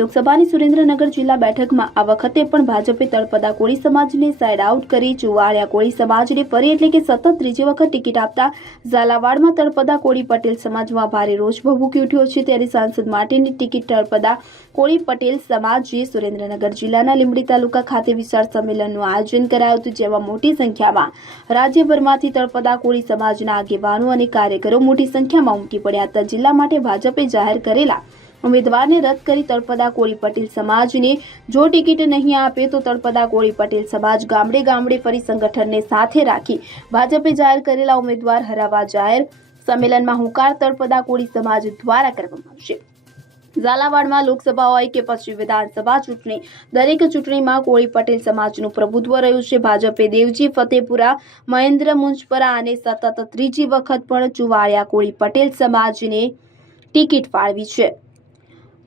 લોકસભાની સુરેન્દ્રનગર જિલ્લા બેઠકમાં આ વખતે પણ ભાજપે તળપદા કોળી સમાજને સાઇડ આઉટ કરી ચુવાડિયા કોળી સમાજને ફરી એટલે કે સતત ત્રીજી વખત ટિકિટ આપતા ઝાલાવાડમાં તળપદા કોળી પટેલ સમાજમાં ભારે રોષ ભભૂકી ઉઠ્યો છે. ત્યારે સાંસદ માટેની ટિકિટ તળપદા કોળી પટેલ સમાજે સુરેન્દ્રનગર જિલ્લાના લીંબડી તાલુકા ખાતે વિશાળ સંમેલનનું આયોજન કરાયું હતું, જેમાં મોટી સંખ્યામાં રાજ્યભરમાંથી તળપદા કોળી સમાજના આગેવાનો અને કાર્યકરો મોટી સંખ્યામાં ઉમટી પડ્યા હતા. જિલ્લા માટે ભાજપે જાહેર કરેલા ઉમેદવારને રદ કરી તળપદા કોળી પટેલ સમાજને જો ટિકિટ નહીં આપે તો તળપદા કોળી પટેલ સમાજ ગામડે ગામડે ફરી સંગઠનને સાથે રાખી ભાજપે જાહેર કરેલા ઉમેદવાર હરાવવા જાહેર. સંમેલનમાં હુંકાર તળપદા કોળી સમાજ દ્વારા કરવામાં આવશે. ઝાલાવાડમાં લોકસભા હોય કે પછી વિધાનસભા ચૂંટણી, દરેક ચૂંટણીમાં કોળી પટેલ સમાજનું પ્રભુત્વ રહ્યું છે. ભાજપે દેવજી ફતેપુરા, મહેન્દ્ર મુંજપરા અને સતત ત્રીજી વખત પણ ચુવાડિયા કોળી પટેલ સમાજને ટિકિટ ફાળવી છે.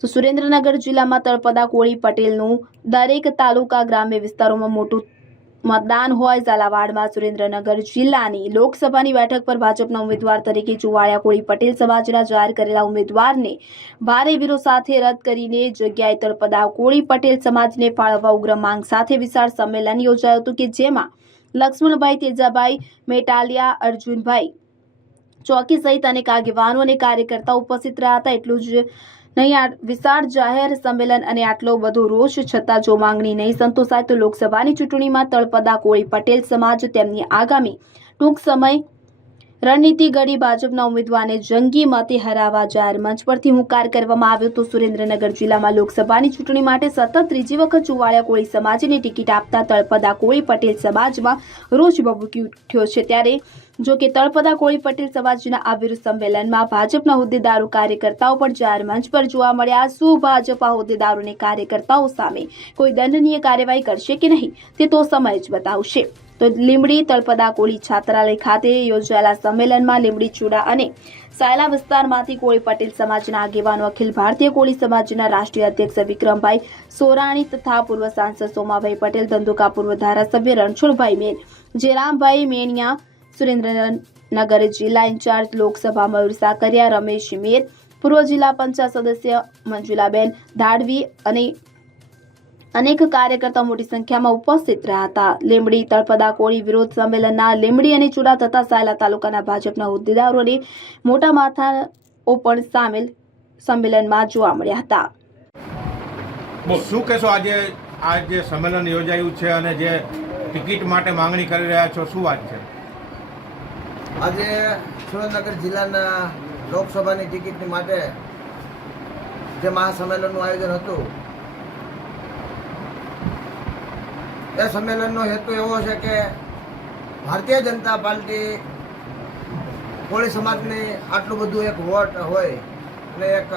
તો સુરેન્દ્રનગર જિલ્લામાં તળપદા કોળી પટેલનું દરેક તાલુકા ગ્રામ્ય વિસ્તારોમાં મોટું મતદાન હોય ઝાલાવાડમાં સુરેન્દ્રનગર જિલ્લાની લોકસભાની બેઠક પર ભાજપના ઉમેદવાર તરીકે ચુવાળિયા કોળી પટેલ સમાજના જાહેર કરેલા ઉમેદવારને ભારે વિરોધ સાથે રદ કરીને જગ્યાએ તળપદા કોળી પટેલ સમાજને ફાળવવા ઉગ્ર માંગ સાથે વિશાળ સંમેલન યોજાયું હતું કે જેમાં લક્ષ્મણભાઈ તેજાભાઈ, મેટાલિયા, અર્જુનભાઈ ચોકી સહિત અનેક આગેવાનો અને કાર્યકર્તાઓ ઉપસ્થિત રહ્યા હતા. એટલું જ નહીં, આ વિશાળ જાહેર સંમેલન અને આટલો બધો રોષ છતાં જો માંગણી નહીં સંતોષાય તો લોકસભાની ચૂંટણીમાં તળપદા કોળી પટેલ સમાજ તેમની આગામી ટૂંક સમય રણનીતિ ઘડી ભાજપના ઉમેદવારને જંગી મતે હરાવવા જાહેર મંચ પરથી હુંકાર કરવામાં આવ્યો તો સુરેન્દ્રનગર જિલ્લામાં લોકસભાની ચૂંટણી માટે સતત ત્રીજી વખત ચુવાળિયા કોળી સમાજને ટિકિટ આપતા તળપદા કોળી પટેલ સમાજમાં રોષ ભભૂકી ઉઠ્યો છે. ત્યારે જો તળપદા કોળી પટેલ સમાજના આ વિરુદ્ધ સંમેલનમાં ભાજપના હોદ્દેદારો કાર્યકર્તાઓ પણ જાહેર મંચ પર જોવા મળ્યા. શું ભાજપા હોદ્દેદારોને કાર્યકર્તાઓ સામે કોઈ દંડનીય કાર્યવાહી કરશે કે નહીં તે તો સમય જ બતાવશે. તો લીંબડી તળપદા કોળી છાત્રાલય ખાતે યોજાયેલા સંમેલનમાં લીંબડી ચૂડા અને સાયલા વિસ્તારમાંથી કોળી પટેલ સમાજના આગેવાનો અખિલ ભારતીય કોળી સમાજના રાષ્ટ્રીય અધ્યક્ષ વિક્રમભાઈ સોરાણી તથા પૂર્વ સાંસદ સોમાભાઈ પટેલ, ધંધુકા પૂર્વ ધારાસભ્ય રણછોડભાઈ મેન, જયરામભાઈ મેણિયા સુરેન્દ્રનગર જિલ્લા ઇન્ચાર્જ લોકસભા મયુર સાકરિયા રમેશ મેર પૂર્વ જિલ્લા પંચાયત સદસ્ય મંજુલાબેન ધાડવી અને અનેક કાર્યકર્તાઓ મોટી સંખ્યામાં ઉપસ્થિત રહ્યા હતા. લીંબડી તળપદા કોળી વિરોધ સંમેલનના લીંબડી અને ચુડા તથા સાયલા તાલુકાના ભાજપના હોદ્દેદારો અને મોટા માથાઓ પણ સામેલ સંમેલનમાં જોવા મળ્યા હતા. શું કહેશો આજે આ જે સંમેલન યોજાયું છે અને જે ટિકિટ માટે માંગણી કરી રહ્યા છો શું વાત છે? આજે સુરેન્દ્રનગર જિલ્લાના લોકસભાની ટિકિટની માટે જે મહાસંમેલનનું આયોજન હતું, એ સંમેલનનો હેતુ એવો છે કે ભારતીય જનતા પાર્ટી કોળી સમાજની આટલું બધું એક વોટ હોય અને એક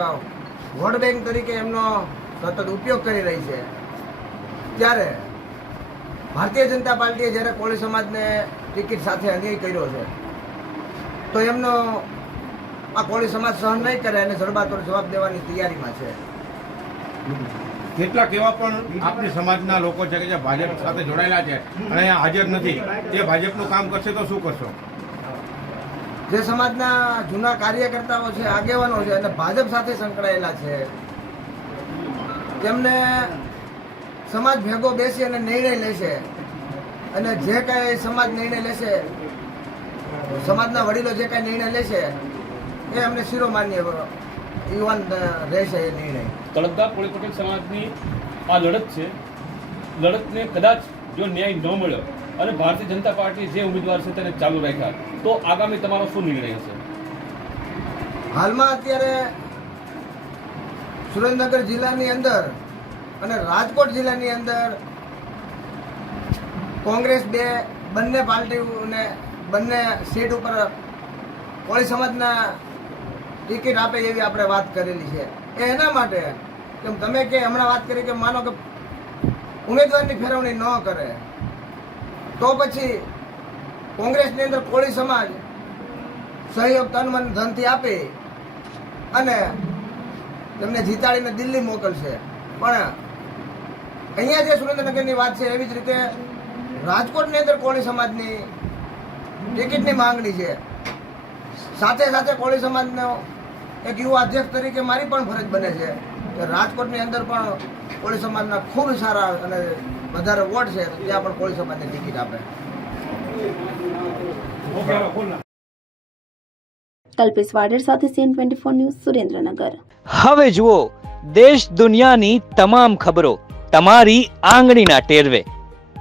વોટ બેંક તરીકે એમનો સતત ઉપયોગ કરી રહી છે. ત્યારે ભારતીય જનતા પાર્ટીએ જ્યારે કોળી સમાજને ટિકિટ સાથે અન્યાય કર્યો છે તો એમનો આ કોળી સમાજ સહન નહીં કરે અને જડબાતોડ જવાબ દેવાની તૈયારીમાં છે. કેટલાક એવા પણ આપણી સમાજના લોકો છે કે જે ભાજપ સાથે જોડાયેલા છે અને અહીંયા હાજર નથી. તે ભાજપનું કામ કરશે તો શું કરશો? જે સમાજના જૂના કાર્યકર્તાઓ છે આગેવાનો છે અને ભાજપ સાથે સંકળાયેલા છે તેમને સમાજ ભેગો બેસી અને નિર્ણય લેશે. અને જે કાંઈ સમાજ નિર્ણય લેશે સમાજના વડીલો જે કાંઈ નિર્ણય લેશે એ અમને શિરોમાન્ય યુવાન રહેશે એ નિર્ણય. તળપદા કોળી પટેલ સમાજની આ લડત છે. લડતને કદાચ જો ન્યાય ન મળ્યો અને ભારતીય જનતા પાર્ટી જે ઉમેદવાર છે તેને ચાલુ રાખ્યા તો આગામી તમારો શું નિર્ણય હશે? હાલમાં અત્યારે સુરેન્દ્રનગર જિલ્લાની અંદર અને રાજકોટ જિલ્લાની અંદર કોંગ્રેસ બે બંને પાર્ટીઓને બંને સીટ ઉપર કોળી સમાજના ટિકિટ આપે એવી આપણે વાત કરેલી છે. એ એના માટે કેમ તમે કે હમણાં વાત કરી કે માનો કે ઉમેદવારની ફેરવણી ન કરે, તો પછી કોંગ્રેસની અંદર કોળી સમાજ સહયોગ તન મન ધનથી આપે અને તેમને જીતાડીને દિલ્હી મોકલશે. પણ અહીંયા જે સુરેન્દ્રનગરની વાત છે એવી જ રીતે રાજકોટની અંદર કોળી સમાજની ટિકિટની માંગણી છે. સાથે સાથે કોળી સમાજનો એક યુવા અધ્યક્ષ તરીકે મારી પણ ફરજ બને છે. કે રાજકોટની અંદર પણ કોળી સમાજના ખૂબ સારા અને વધારે વોટ છે ત્યાં પણ કોળી સમાજને ટિકિટ આપે. કલ્પેશ વાડેર સાથે CN twenty four news Surendranagar. હવે જુઓ દેશ દુનિયાની તમામ ખબરો તમારી આંગળીના ટેરવે.